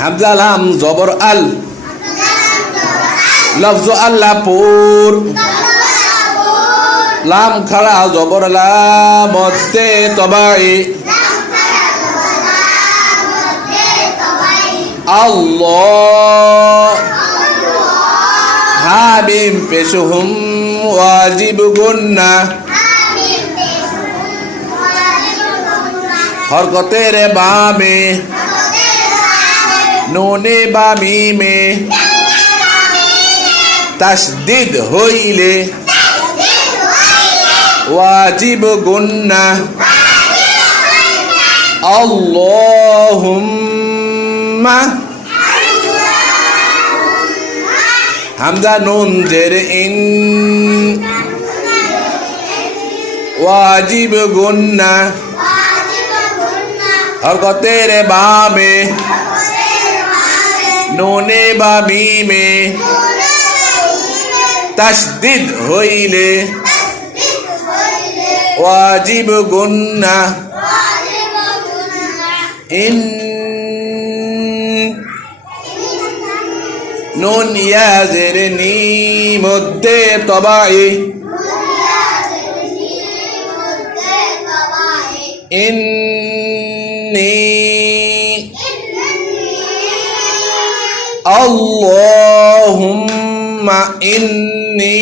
হামজা লাম জবর আল লফজ আল্লাহ পুর লাম খাড়া জবর লা মধ্যে তবাই আল্লাহ হামিম পেশুহুম ওয়াজিব গুন্না হরকতের বামে নুনে বা মিমে তাসদিদ হইলে ওয়াজিব গুন্না আল্লাহুম্মা হামজা নুন জের ইন ওয়াজিব গুন্না হরকতের বামে নুনে বা মিমে তাসদিদ হইলে ওয়াজিব গুন্না ইন নুন ইয়া জের নি মধ্যে তবাই ইন্নী আল্লাহুম্মা ইন্নী